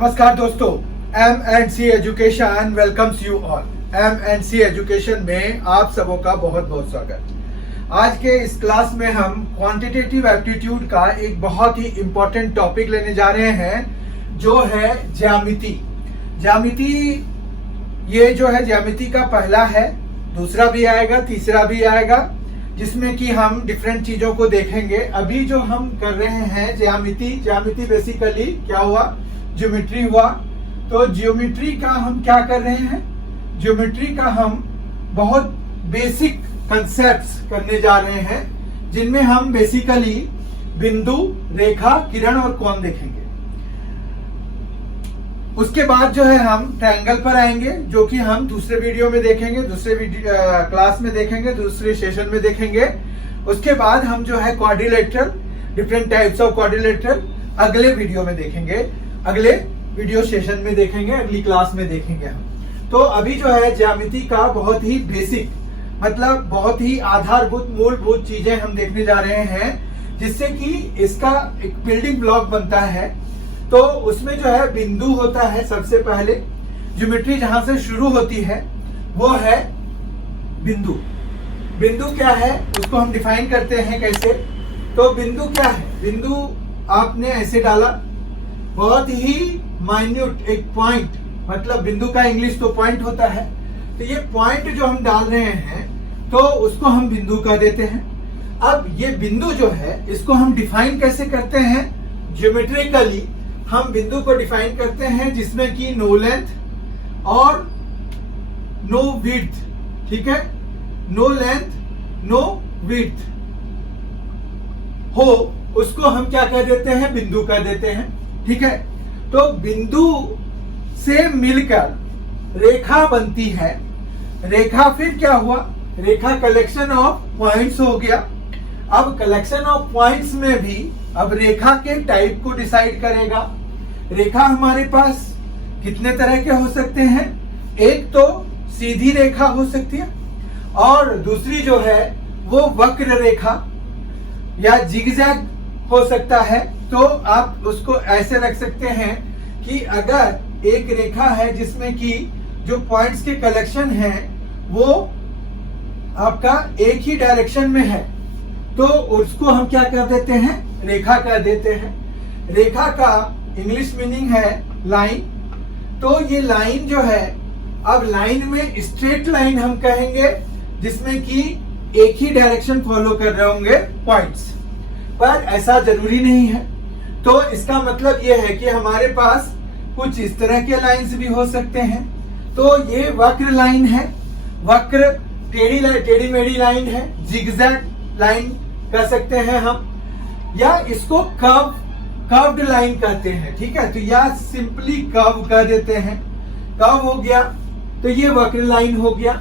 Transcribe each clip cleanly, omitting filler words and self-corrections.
नमस्कार दोस्तों, M&C education welcomes you all. M&C education में आप सबों का बहुत बहुत स्वागत। आज के इस क्लास में हम क्वांटिटेटिव एप्टीट्यूड का एक बहुत ही इंपॉर्टेंट टॉपिक लेने जा रहे हैं, जो है ज्यामिति। ये जो है ज्यामिति का पहला है, दूसरा भी आएगा, तीसरा भी आएगा, जिसमें कि हम डिफरेंट चीजों को देखेंगे। अभी जो हम कर रहे हैं ज्यामिति बेसिकली क्या हुआ, ज्योमेट्री हुआ। तो ज्योमेट्री का हम क्या कर रहे हैं, ज्योमेट्री का हम बहुत बेसिक कंसेप्ट्स करने जा रहे हैं, जिनमें हम बेसिकली बिंदु, रेखा, किरण और कोण देखेंगे। उसके बाद जो है हम ट्रायंगल पर आएंगे, जो कि हम दूसरे वीडियो में देखेंगे, क्लास में देखेंगे, दूसरे सेशन में देखेंगे। उसके बाद हम जो है quadrilateral, different types of quadrilateral अगले वीडियो में देखेंगे, अगले वीडियो सेशन में देखेंगे, अगली क्लास में देखेंगे हम। तो अभी जो है ज्यामिति का बहुत ही बेसिक, मतलब बहुत ही आधारभूत मूलभूत चीजें हम देखने जा रहे हैं, जिससे कि इसका एक बिल्डिंग ब्लॉक बनता है। तो उसमें जो है बिंदु होता है। सबसे पहले ज्योमेट्री जहां से शुरू होती है वो है बिंदु। बिंदु क्या है उसको हम डिफाइन करते हैं कैसे। तो बिंदु क्या है, बिंदु आपने ऐसे डाला, बहुत ही माइन्यूट एक पॉइंट, मतलब बिंदु का इंग्लिश तो पॉइंट होता है। तो ये पॉइंट जो हम डाल रहे हैं तो उसको हम बिंदु कह देते हैं। अब ये बिंदु जो है इसको हम डिफाइन कैसे करते हैं, ज्योमेट्रिकली हम बिंदु को डिफाइन करते हैं जिसमें कि नो लेंथ और नो विड्थ, ठीक है, नो लेंथ नो विड्थ हो, उसको हम क्या कह देते हैं, बिंदु कह देते हैं, ठीक है। तो बिंदु से मिलकर रेखा बनती है। रेखा फिर क्या हुआ, रेखा कलेक्शन ऑफ पॉइंट्स हो गया। अब कलेक्शन ऑफ पॉइंट्स में भी अब रेखा के टाइप को डिसाइड करेगा। रेखा हमारे पास कितने तरह के हो सकते हैं, एक तो सीधी रेखा हो सकती है और दूसरी जो है वो वक्र रेखा या जिगजैग हो सकता है। तो आप उसको ऐसे रख सकते हैं कि अगर एक रेखा है जिसमें कि जो पॉइंट्स के कलेक्शन है वो आपका एक ही डायरेक्शन में है, तो उसको हम क्या कर देते हैं, रेखा कर देते हैं। रेखा का इंग्लिश मीनिंग है लाइन। तो ये लाइन जो है, अब लाइन में स्ट्रेट लाइन हम कहेंगे, जिसमें कि एक ही डायरेक्शन फॉलो कर रहे होंगे पॉइंट्स, पर ऐसा जरूरी नहीं है। तो इसका मतलब ये है कि हमारे पास कुछ इस तरह के लाइंस भी हो सकते हैं। तो ये वक्र लाइन है, वक्र टेढ़ी मेढ़ी लाइन है, जिगजैग लाइन कह सकते हैं हम, या इसको कर्व्ड लाइन कहते हैं, ठीक है। तो या सिंपली कर्व कह देते हैं, कर्व हो गया, तो ये वक्र लाइन हो गया।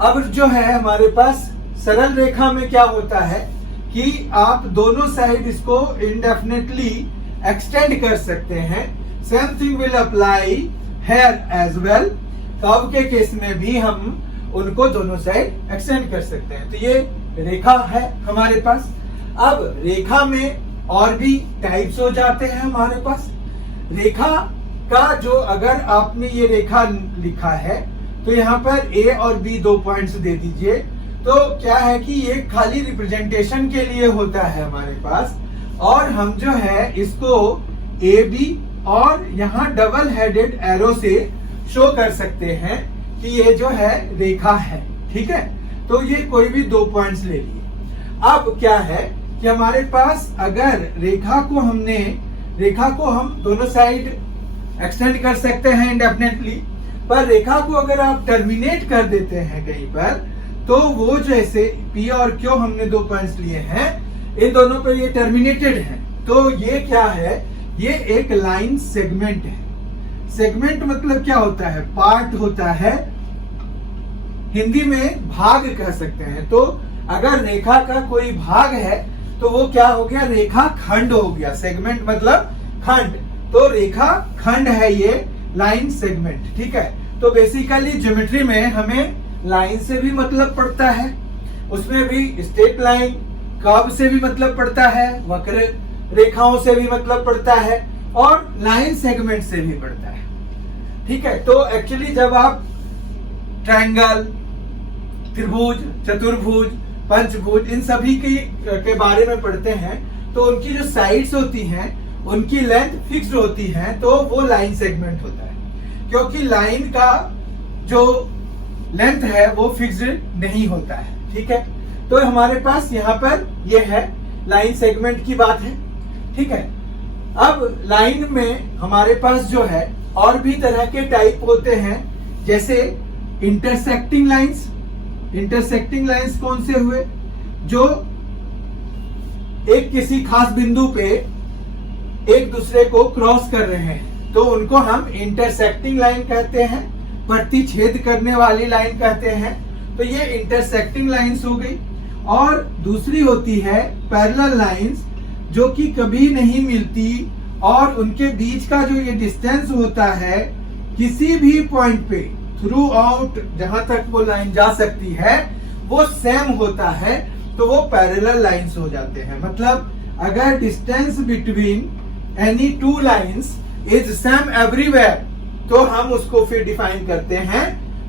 अब जो है हमारे पास सरल रेखा में क्या होता है कि आप दोनों साइड इसको इंडेफिनेटली एक्सटेंड कर सकते हैं। Same thing will apply here as well. Curve के केस में भी हम उनको दोनों साइड एक्सटेंड कर सकते हैं। तो ये रेखा है हमारे पास। अब रेखा में और भी टाइप्स हो जाते हैं हमारे पास। रेखा का जो, अगर आपने ये रेखा लिखा है तो यहाँ पर ए और बी दो पॉइंट्स दे दीजिए। तो क्या है कि ये खाली रिप्रेजेंटेशन के लिए होता है हमारे पास, और हम जो है इसको ए बी और यहाँ डबल हेडेड एरो से शो कर सकते हैं कि ये जो है रेखा है, ठीक है। तो ये कोई भी दो पॉइंट्स ले लिए। अब क्या है कि हमारे पास अगर रेखा को हम दोनों साइड एक्सटेंड कर सकते हैं इंडेफिनेटली, पर रेखा को अगर आप टर्मिनेट कर देते हैं कहीं पर, तो वो जैसे P और Q हमने दो पॉइंट्स लिए हैं, इन दोनों पर ये टर्मिनेटेड है। तो ये क्या है, ये एक लाइन सेगमेंट है। सेगमेंट मतलब क्या होता है, पार्ट होता है, हिंदी में भाग कह सकते हैं। तो अगर रेखा का कोई भाग है तो वो क्या हो गया, रेखा खंड हो गया। सेगमेंट मतलब खंड, तो रेखा खंड है ये लाइन सेगमेंट, ठीक है। तो बेसिकली ज्योमेट्री में हमें लाइन से भी मतलब पड़ता है, उसमें भी स्ट्रेट लाइन, कर्व से भी मतलब पड़ता है, वक्र रेखाओं से भी मतलब पड़ता है, और लाइन सेगमेंट से भी बढ़ता है। ठीक है, तो एक्चुअली जब आप ट्रायंगल, त्रिभुज, चतुर्भुज, पंचभुज इन सभी के बारे में पढ़ते हैं तो उनकी जो साइड्स होती हैं उनकी लेंथ फिक्स्ड होती है, तो वो लाइन सेगमेंट होता है। क्योंकि लाइन का जो लेंथ है वो फिक्स्ड नहीं होता है। ठीक है, तो हमारे पास यहाँ पर ये है लाइन सेगमेंट की बात है। ठीक है, अब लाइन में हमारे पास जो है और भी तरह के टाइप होते हैं, जैसे इंटरसेक्टिंग लाइंस। इंटरसेक्टिंग लाइंस कौन से हुए? जो एक किसी खास बिंदु पे एक दूसरे को क्रॉस कर रहे हैं तो उनको हम इंटरसेक्टिंग लाइन कहते हैं, प्रतिच्छेद करने वाली लाइन कहते हैं। तो ये इंटरसेक्टिंग लाइंस हो गई। और दूसरी होती है पैरेलल लाइंस, जो कि कभी नहीं मिलती और उनके बीच का जो ये डिस्टेंस होता है किसी भी पॉइंट पे थ्रू आउट जहां तक वो लाइन जा सकती है वो सेम होता है, तो वो पैरेलल लाइंस हो जाते हैं। मतलब अगर distance between any two lines is same everywhere तो हम उसको फिर डिफाइन करते हैं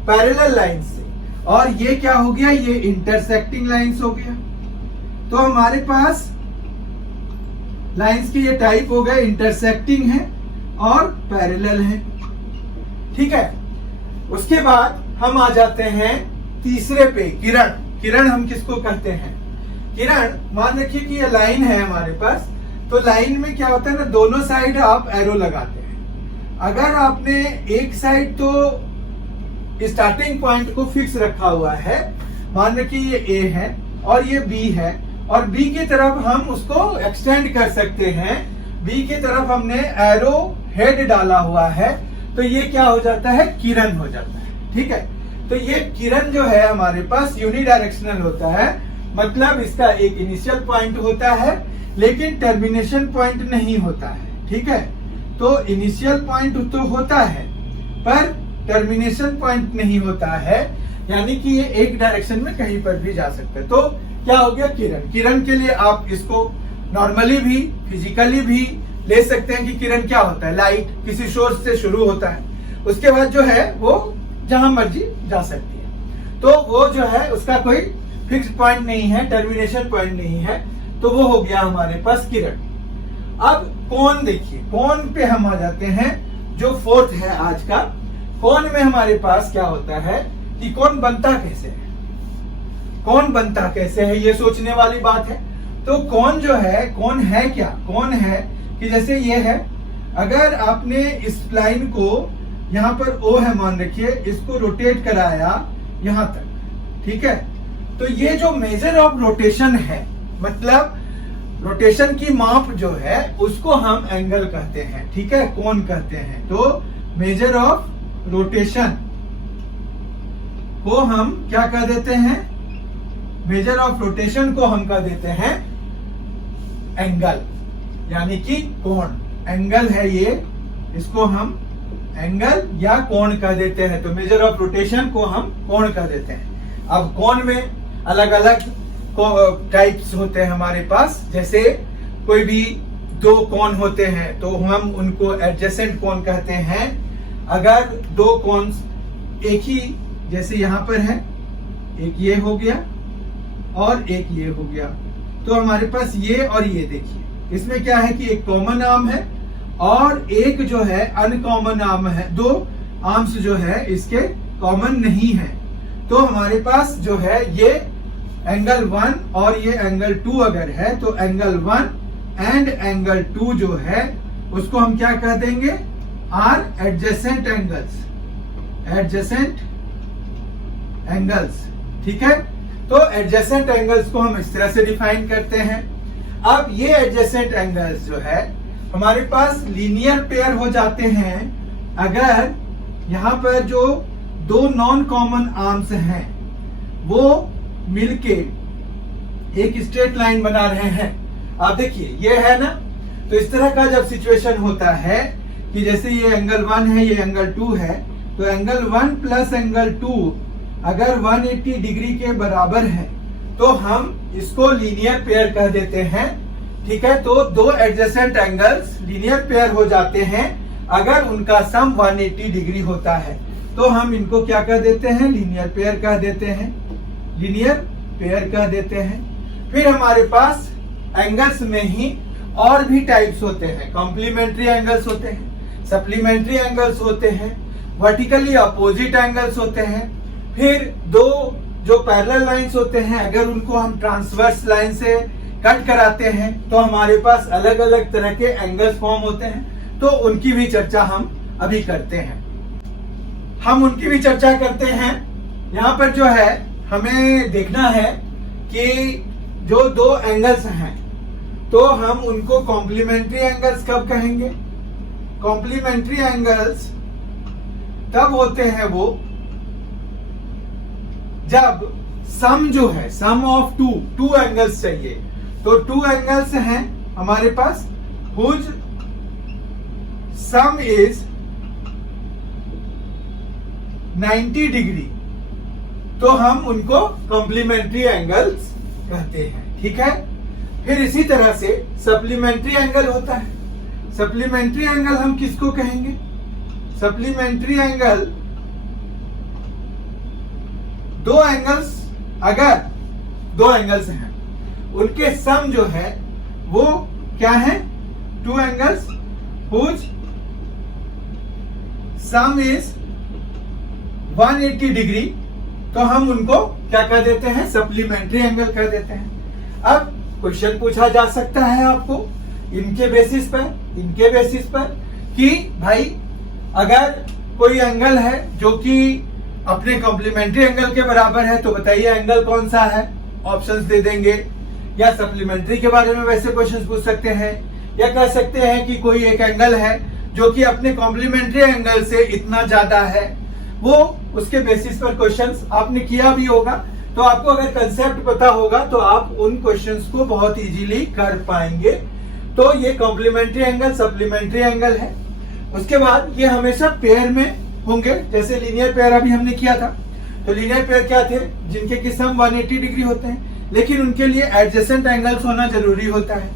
पैरेलल लाइंस से। और ये क्या हो गया? ये इंटरसेक्टिंग लाइंस हो गया। तो हमारे पास लाइंस के ये टाइप हो गए, इंटरसेक्टिंग है और पैरेलल है। ठीक है, उसके बाद हम आ जाते हैं तीसरे पे, किरण। किरण हम किसको कहते हैं? किरण, मान रखिए कि ये लाइन है हमारे पास, तो लाइन में क्या होता है ना, दोनों साइड आप एरो लगाते हैं। अगर आपने एक साइड तो स्टार्टिंग पॉइंट को फिक्स रखा हुआ है, मान रखिए ये ए है और ये बी है, और बी की तरफ हम उसको एक्सटेंड कर सकते हैं। बी की तरफ हमने एरो हेड डाला हुआ है, तो ये क्या हो जाता है? किरण हो जाता है। ठीक है, तो ये किरण जो है हमारे पास यूनिडायरेक्शनल होता है। मतलब इसका एक इनिशियल पॉइंट होता है लेकिन टर्मिनेशन पॉइंट नहीं होता है। ठीक है, तो इनिशियल पॉइंट तो होता है पर टर्मिनेशन पॉइंट नहीं होता है, यानी कि ये एक डायरेक्शन में कहीं पर भी जा सकता है। तो क्या हो गया? किरण। किरण के लिए आप इसको नॉर्मली भी फिजिकली भी ले सकते हैं कि किरण क्या होता है? लाइट किसी सोर्स से शुरू होता है, उसके बाद जो है वो जहां मर्जी जा सकती है। तो वो जो है उसका कोई फिक्स पॉइंट नहीं है, टर्मिनेशन पॉइंट नहीं है, तो वो हो गया हमारे पास किरण। अब कोण देखिए, कोण पे हम आ जाते हैं, जो फोर्थ है आज का। कोण में हमारे पास क्या होता है कि कोण बनता कैसे है? कोण बनता कैसे है ये सोचने वाली बात है। तो कोण जो है, कोण है क्या? कोण है कि जैसे ये है, अगर आपने इस लाइन को यहाँ पर O है मान रखिए, इसको रोटेट कराया यहां तक, ठीक है, तो ये जो मेजर ऑफ रोटेशन है, मतलब रोटेशन की माप जो है उसको हम एंगल कहते हैं। ठीक है, कोण कहते हैं। तो मेजर ऑफ रोटेशन को हम क्या कह देते हैं? मेजर ऑफ रोटेशन को हम कह देते हैं एंगल, यानी कि कोण। एंगल है ये, इसको हम एंगल या कोण कह देते हैं। तो मेजर ऑफ रोटेशन को हम कोण कह देते हैं। अब कोण में अलग अलग टाइप्स होते हैं हमारे पास। जैसे कोई भी दो कोण होते हैं तो हम उनको एडजेसेंट कोण कहते हैं। अगर दो कोण एक ही, जैसे यहां पर है, एक ये हो गया और एक ये हो गया, तो हमारे पास ये और ये देखिए, इसमें क्या है कि एक कॉमन आर्म है और एक जो है अनकॉमन आर्म है। दो आर्म्स जो है इसके कॉमन नहीं है, तो हमारे पास जो है ये एंगल 1 और ये एंगल 2 अगर है तो एंगल 1 एंड एंगल 2 जो है उसको हम क्या कह देंगे? Are adjacent angles. Adjacent angles, ठीक है। तो एडजेसेंट एंगल्स को हम इस तरह से डिफाइन करते हैं। अब ये एडजेसेंट एंगल्स जो है हमारे पास लीनियर पेयर हो जाते हैं अगर यहां पर जो दो नॉन कॉमन आर्म्स हैं वो मिलके एक स्ट्रेट लाइन बना रहे हैं। आप देखिए ये है ना, तो इस तरह का जब सिचुएशन होता है कि जैसे ये एंगल 1 है, ये एंगल 2 है, तो एंगल 1 प्लस एंगल 2 अगर 180 डिग्री के बराबर है तो हम इसको लीनियर पेयर कह देते हैं। ठीक है। तो दो एडजेसेंट एंगल्स लीनियर पेयर हो जाते हैं अगर उनका सम 180 डिग्री होता है, तो हम इनको क्या कह देते हैं? लीनियर पेयर कह देते हैं, लीनियर पेयर कह देते हैं। फिर हमारे पास एंगल्स में ही और भी टाइप्स होते हैं, कॉम्प्लीमेंट्री एंगल्स होते हैं, सप्लीमेंट्री एंगल्स होते हैं, वर्टिकली अपोजिट एंगल्स होते हैं। फिर दो जो पैरेलल लाइंस होते हैं, अगर उनको हम ट्रांसवर्स लाइन से कट कराते हैं तो हमारे पास अलग अलग तरह के एंगल्स फॉर्म होते हैं, तो उनकी भी चर्चा हम अभी करते हैं। हम उनकी भी चर्चा करते हैं। यहाँ पर जो है हमें देखना है कि जो दो एंगल्स हैं तो हम उनको कॉम्प्लीमेंट्री एंगल्स कब कहेंगे? कॉम्प्लीमेंट्री एंगल्स तब होते हैं वो जब सम जो है, सम ऑफ टू एंगल्स चाहिए। तो टू एंगल्स हैं हमारे पास हुज सम इज 90 डिग्री, तो हम उनको कॉम्प्लीमेंट्री एंगल्स कहते हैं। ठीक है। फिर इसी तरह से सप्लीमेंट्री एंगल होता है। सप्लीमेंट्री एंगल हम किसको कहेंगे? सप्लीमेंट्री एंगल दो एंगल्स, अगर दो एंगल्स हैं उनके सम जो है वो क्या है? Two angles whose sum is 180 degree, तो हम उनको क्या कह देते हैं? सप्लीमेंट्री एंगल कह देते हैं। अब क्वेश्चन पूछा जा सकता है आपको इनके बेसिस पर कि भाई अगर कोई एंगल है जो कि अपने कॉम्प्लीमेंट्री एंगल के बराबर है तो बताइए एंगल कौन सा है? ऑप्शंस दे देंगे। या सप्लीमेंट्री के बारे में वैसे क्वेश्चन पूछ सकते हैं, या कह सकते हैं कि कोई एक एंगल है जो कि अपने कॉम्प्लीमेंट्री एंगल से इतना ज्यादा है। वो उसके बेसिस पर क्वेश्चंस आपने किया भी होगा, तो आपको अगर कंसेप्ट पता होगा तो आप उन क्वेश्चंस को बहुत इजीली कर पाएंगे। तो ये कॉम्प्लीमेंट्री एंगल, सप्लीमेंट्री एंगल है। उसके बाद ये हमेशा पेयर में होंगे, जैसे लीनियर पेयर अभी हमने किया था। तो लीनियर पेयर क्या थे? जिनके कि सम 180 डिग्री होते हैं, लेकिन उनके लिए एडजेसेंट एंगल्स होना जरूरी होता है।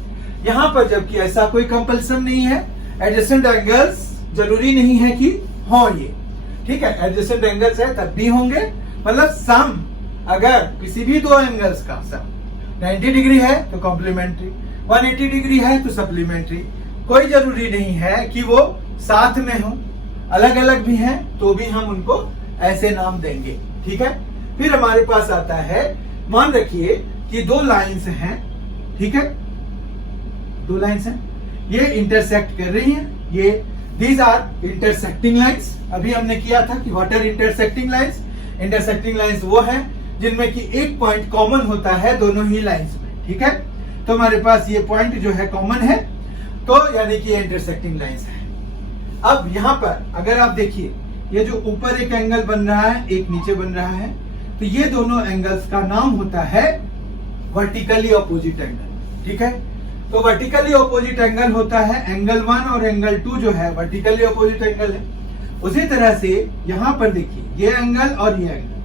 यहाँ पर जबकि ऐसा कोई कंपल्सन नहीं है, एडजेसेंट एंगल्स जरूरी नहीं है कि हो ये, ठीक है। एडजेसेंट एंगल्स है तब भी होंगे, मतलब सम अगर किसी भी दो एंगल्स का सम 90 डिग्री है तो कॉम्प्लीमेंट्री, 180 डिग्री है तो सप्लीमेंट्री। कोई जरूरी नहीं है कि वो साथ में हो, अलग अलग भी हैं तो भी हम उनको ऐसे नाम देंगे। ठीक है। फिर हमारे पास आता है, मान रखिए कि दो लाइंस हैं, ठीक है, दो लाइंस हैं, ये इंटरसेक्ट कर रही हैं। ये दीज आर इंटरसेक्टिंग लाइंस। अभी हमने किया था कि what are intersecting lines. Intersecting lines वो हैं जिनमें कि एक पॉइंट कॉमन होता है दोनों ही लाइंस में। ठीक है। तो हमारे पास ये पॉइंट जो है कॉमन है, तो यानी कि ये इंटरसेक्टिंग लाइंस है। अब यहाँ पर अगर आप देखिए, ये जो ऊपर एक एंगल बन रहा है, एक नीचे बन रहा है, तो ये दोनों एंगल्स का नाम होता है वर्टिकली ऑपोजिट एंगल। ठीक है। तो वर्टिकली ऑपोजिट एंगल होता है एंगल 1 और एंगल 2 जो है वर्टिकली ऑपोजिट एंगल है। उसी तरह से यहाँ पर देखिए, ये एंगल और ये एंगल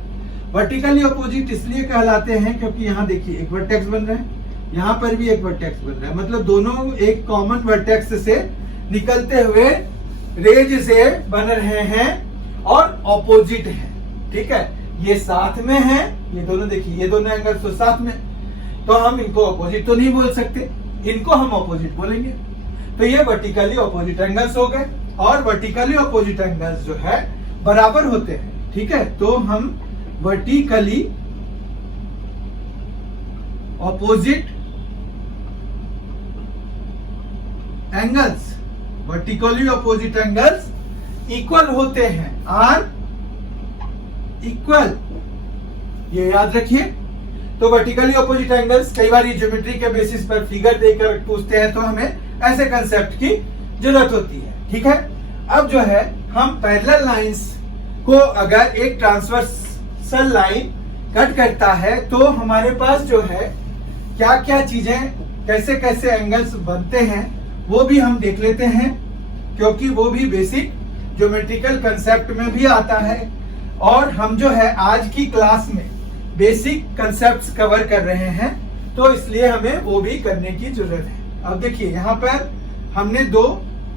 वर्टिकली ऑपोजिट इसलिए कहलाते हैं क्योंकि यहाँ देखिए एक वर्टेक्स बन रहा है, यहाँ पर भी एक वर्टेक्स बन रहा है, मतलब दोनों एक कॉमन वर्टेक्स से निकलते हुए रेज से बन रहे हैं और ऑपोजिट है। ठीक है। ये साथ में है, ये दोनों देखिए, ये दोनों एंगल्स तो साथ में, तो हम इनको ऑपोजिट तो नहीं बोल सकते, इनको हम ऑपोजिट बोलेंगे। तो ये वर्टिकली ऑपोजिट एंगल्स हो गए, और वर्टिकली ऑपोजिट एंगल्स जो है बराबर होते हैं। ठीक है। तो हम vertically opposite angles, vertically opposite angles equal होते हैं, आर इक्वल, ये याद रखिए। तो वर्टिकली ऑपोजिट एंगल्स कई बार ज्योमेट्री के बेसिस पर फिगर देकर पूछते हैं, तो हमें ऐसे कंसेप्ट की जरूरत होती है। ठीक है। अब जो है हम पैरेलल लाइंस को अगर एक ट्रांसवर्सल लाइन कट करता है तो हमारे पास जो है क्या क्या चीजें, कैसे कैसे एंगल्स बनते हैं वो भी हम देख लेते हैं, क्योंकि वो भी बेसिक ज्योमेट्रिकल कंसेप्ट में भी आता है। और हम जो है आज की क्लास में बेसिक कंसेप्ट्स कवर कर रहे हैं, तो इसलिए हमें वो भी करने की जरूरत है। अब देखिए यहाँ पर हमने दो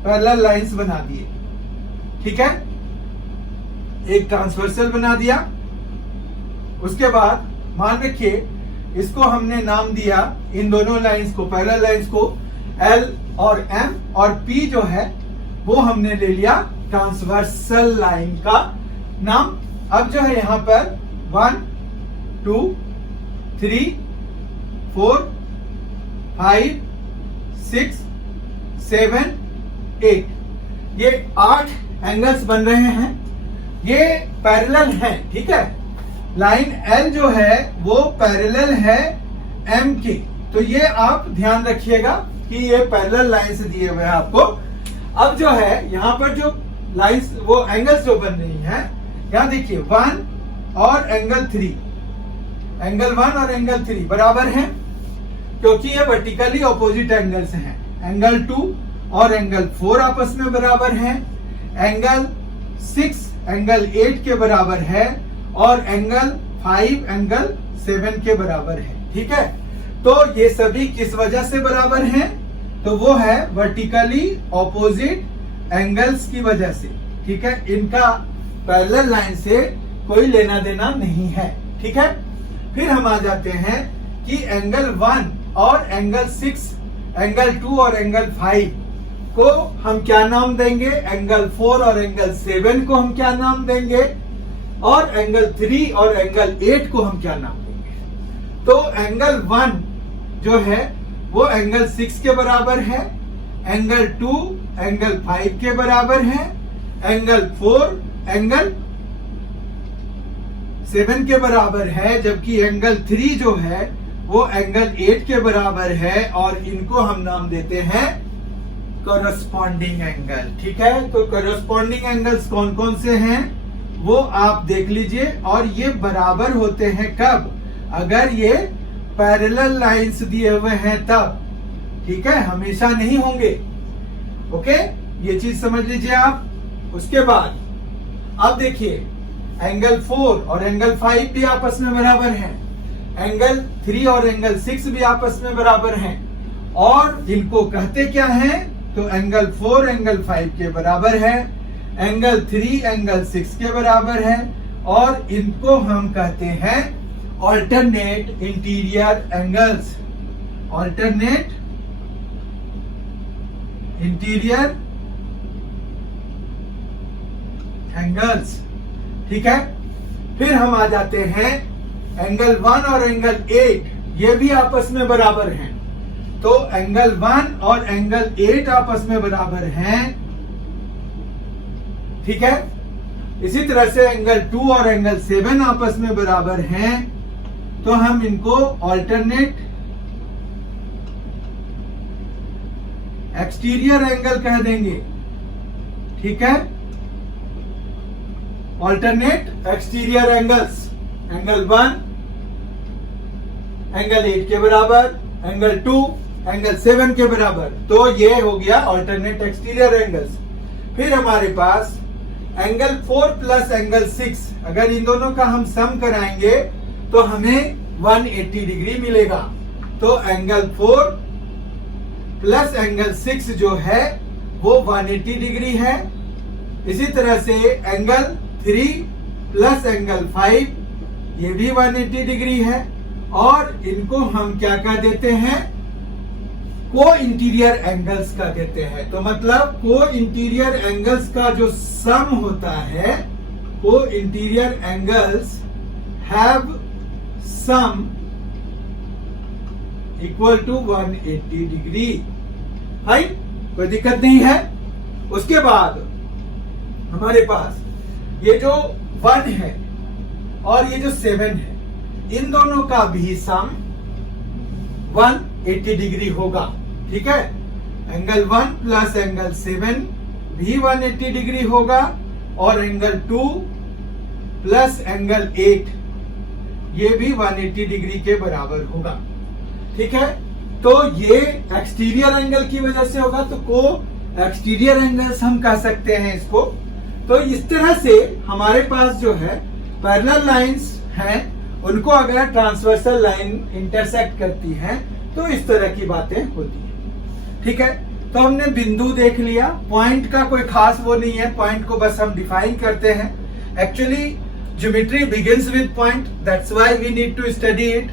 पैरेलल लाइंस बना दिए, ठीक है, एक ट्रांसवर्सल बना दिया। उसके बाद मान रखिए इसको हमने नाम दिया, इन दोनों लाइंस को, पैरेलल लाइंस को L और M, और P जो है वो हमने ले लिया ट्रांसवर्सल लाइन का नाम। अब जो है यहाँ पर 1 2 3 4 5 6 7 8 ये 8 एंगल्स बन रहे हैं, ये पैरेलल हैं, ठीक है। लाइन L जो है वो पैरेलल है M के, तो ये आप ध्यान रखिएगा कि ये पैरेलल लाइन से दिए हुए हैं आपको। अब जो है यहाँ पर जो लाइंस, वो एंगल्स जो बन रही हैं, यहाँ देखिए 1 और एंगल 3, एंगल 1 और एंगल 3 बराबर हैं क्योंकि ये वर्टिकली ऑपोजिट एंगल्स हैं। एंगल 2 और एंगल 4 आपस में बराबर हैं। एंगल 6 एंगल 8 के बराबर है और एंगल 5 एंगल 7 के बराबर है, ठीक है। तो ये सभी किस वजह से बराबर हैं? तो वो है वर्टिकली ऑपोजिट एंगल्स की वजह से, ठीक है। इनका पैरेलल लाइन से कोई लेना देना नहीं है, ठीक है। फिर हम आ जाते हैं कि एंगल 1 और एंगल 6, एंगल 2 और एंगल 5 को हम क्या नाम देंगे? एंगल 4 और एंगल 7 को हम क्या नाम देंगे? और एंगल 3 और एंगल 8 को हम क्या नाम देंगे? तो एंगल 1 जो है वो एंगल 6 के बराबर है, एंगल 2 एंगल 5 के बराबर है, एंगल 4 एंगल 7 के बराबर है, जबकि एंगल 3 जो है वो एंगल 8 के बराबर है, और इनको हम नाम देते हैं कॉरस्पॉन्डिंग एंगल, ठीक है। तो कॉरस्पॉन्डिंग एंगल्स कौन कौन से हैं वो आप देख लीजिए, और ये बराबर होते हैं कब? अगर ये पैरेलल लाइंस दिए हुए हैं तब, ठीक है, हमेशा नहीं होंगे। ओके, ये चीज समझ लीजिए आप। उसके बाद अब देखिए एंगल 4 और एंगल 5 भी आपस में बराबर हैं, एंगल 3 और एंगल 6 भी आपस में बराबर हैं, और इनको कहते क्या हैं? तो एंगल 4 एंगल 5 के बराबर है, एंगल 3 एंगल 6 के बराबर है, और इनको हम कहते हैं alternate interior angles, alternate interior angles, ठीक है। फिर हम आ जाते हैं एंगल 1 और एंगल 8, ये भी आपस में बराबर हैं, तो एंगल 1 और एंगल 8 आपस में बराबर हैं, ठीक है। इसी तरह से एंगल 2 और एंगल 7 आपस में बराबर हैं, तो हम इनको ऑल्टरनेट एक्सटीरियर एंगल कह देंगे, ठीक है। Alternate exterior angles, angle 1 angle 8 के बराबर, एंगल 2 एंगल 7 के बराबर, तो ये हो गया ऑल्टरनेट एक्सटीरियर एंगल्स। फिर हमारे पास एंगल 4 प्लस एंगल 6, अगर इन दोनों का हम सम कराएंगे तो हमें 180 डिग्री मिलेगा। तो एंगल 4 प्लस एंगल 6 जो है वो 180 डिग्री है। इसी तरह से एंगल 3 प्लस एंगल 5 ये भी 180 डिग्री है, और इनको हम क्या कह देते हैं? को इंटीरियर एंगल्स का देते हैं। तो मतलब को इंटीरियर एंगल्स का जो सम होता है, co interior angles have sum equal to 180 degree, right, कोई दिक्कत नहीं है। उसके बाद हमारे पास ये जो 1 है और ये जो 7 है, इन दोनों का भी सम 180 डिग्री होगा, ठीक है। एंगल 1 प्लस एंगल 7 भी 180 डिग्री होगा, और एंगल 2 प्लस एंगल 8 ये भी 180 डिग्री के बराबर होगा, ठीक है। तो ये एक्सटीरियर एंगल की वजह से होगा, तो को एक्सटीरियर एंगल्स हम कह सकते हैं इसको। तो इस तरह से हमारे पास जो है पैरेलल लाइंस हैं, उनको अगर ट्रांसवर्सल लाइन इंटरसेक्ट करती हैं तो इस तरह की बातें होती हैं। ठीक है, तो हमने बिंदु देख लिया, पॉइंट का कोई खास वो नहीं है, पॉइंट को बस हम डिफाइन करते हैं। Actually geometry begins with point, that's why we need to study it.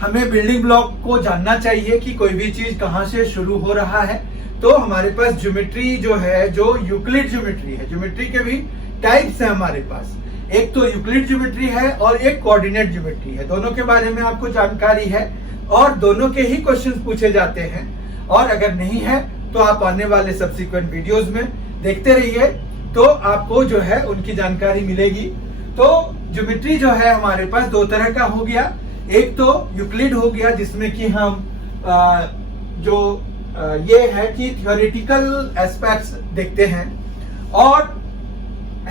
हमें बिल्डिंग ब्लॉक को जानना चाहिए कि कोई भी चीज कहां से शुरू हो रहा है। तो हमारे पास ज्योमेट्री जो है, जो यूक्लिड ज्योमेट्री है, ज्योमेट्री के भी टाइप्स है हमारे पास। एक तो यूक्लिड ज्योमेट्री है और एक कोऑर्डिनेट ज्योमेट्री है। दोनों के बारे में आपको जानकारी है और दोनों के ही क्वेश्चंस पूछे जाते हैं। और अगर नहीं है तो आप आने वाले सब्सिक्वेंट वीडियोस में देखते रहिए, तो आपको जो है उनकी जानकारी मिलेगी। तो ज्योमेट्री जो है हमारे पास दो तरह का हो गया। एक तो यूक्लिड हो गया, जिसमें कि हम ये है कि थ्योरेटिकल एस्पेक्ट्स देखते हैं, और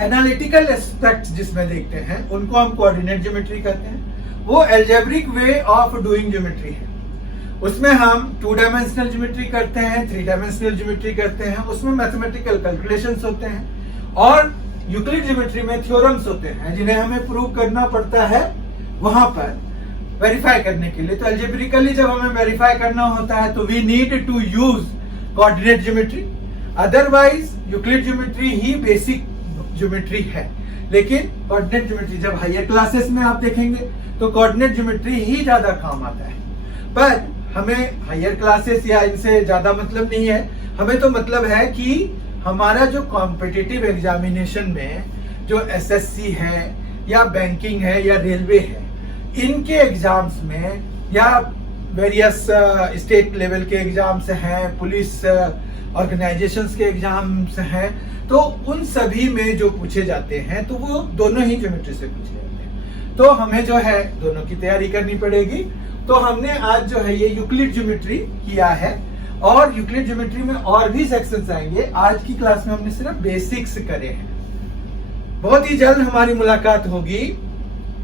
एनालिटिकल एस्पेक्ट्स जिसमें देखते हैं उनको हम कोऑर्डिनेट ज्योमेट्री कहते हैं। वो algebraic way of doing geometry है। उसमें हम 2 डायमेंशनल ज्योमेट्री करते हैं, 3 डायमेंशनल ज्योमेट्री करते हैं, उसमें मैथमेटिकल कैलकुलेशंस होते हैं। और यूक्लिड ज्योमेट्री में थ्योरम्स होते हैं जिन्हें हमें प्रूव करना पड़ता है वहां पर वेरीफाई करने के लिए। तो अलजेब्रिकली जब हमें वेरीफाई करना होता है तो we need to use coordinate geometry. Otherwise Euclid geometry ही बेसिक ज्योमेट्री है, लेकिन कोऑर्डिनेट ज्योमेट्री जब हायर क्लासेस में आप देखेंगे तो कोऑर्डिनेट ज्योमेट्री ही ज्यादा काम आता है। पर हमें हायर क्लासेस या इनसे ज्यादा मतलब नहीं है। हमें तो मतलब है कि हमारा जो कॉम्पिटिटिव एग्जामिनेशन में जो एसएससी है या बैंकिंग है या रेलवे है, इनके एग्जाम्स में या वेरियस स्टेट लेवल के एग्जाम्स हैं, पुलिस ऑर्गेनाइजेशंस के एग्जाम्स हैं, तो उन सभी में जो पूछे जाते हैं तो वो दोनों ही ज्योमेट्री से पूछे जाते हैं। तो हमें जो है दोनों की तैयारी करनी पड़ेगी। तो हमने आज जो है ये यूक्लिड ज्योमेट्री किया है, और यूक्लिड ज्योमेट्री में और भी सेक्शंस आएंगे। आज की क्लास में हमने सिर्फ बेसिक्स करे हैं। बहुत ही जल्द हमारी मुलाकात होगी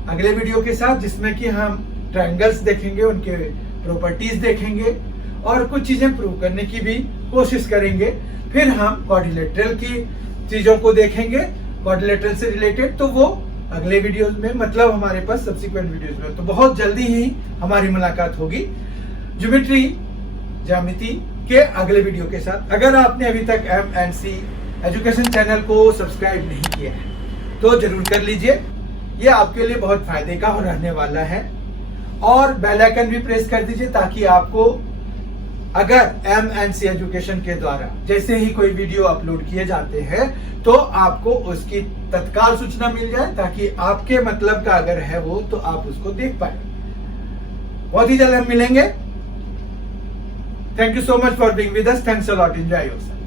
अगले वीडियो के साथ, जिसमें कि हम ट्रायंगल्स देखेंगे, उनके प्रॉपर्टीज देखेंगे और कुछ चीजें प्रूव करने की भी कोशिश करेंगे। फिर हम क्वाड्रिलेटरल की चीजों को देखेंगे, क्वाड्रिलेटरल से रिलेटेड, तो वो अगले वीडियोस में, मतलब हमारे पास सब्सिक्वेंट वीडियोस में। तो बहुत जल्दी ही हमारी मुलाकात होगी ज्योमेट्री, ज्यामिति के अगले वीडियो के साथ। अगर आपने अभी तक M&C एजुकेशन चैनल को सब्सक्राइब नहीं किया है तो जरूर कर लीजिए, ये आपके लिए बहुत फायदे का रहने वाला है। और बेल आइकन भी प्रेस कर दीजिए ताकि आपको अगर M&C एजुकेशन के द्वारा जैसे ही कोई वीडियो अपलोड किए जाते हैं तो आपको उसकी तत्काल सूचना मिल जाए, ताकि आपके मतलब का अगर है वो तो आप उसको देख पाए। बहुत ही जल्द हम मिलेंगे। Thank you so much for being with us. Thanks a lot. Enjoy yourself.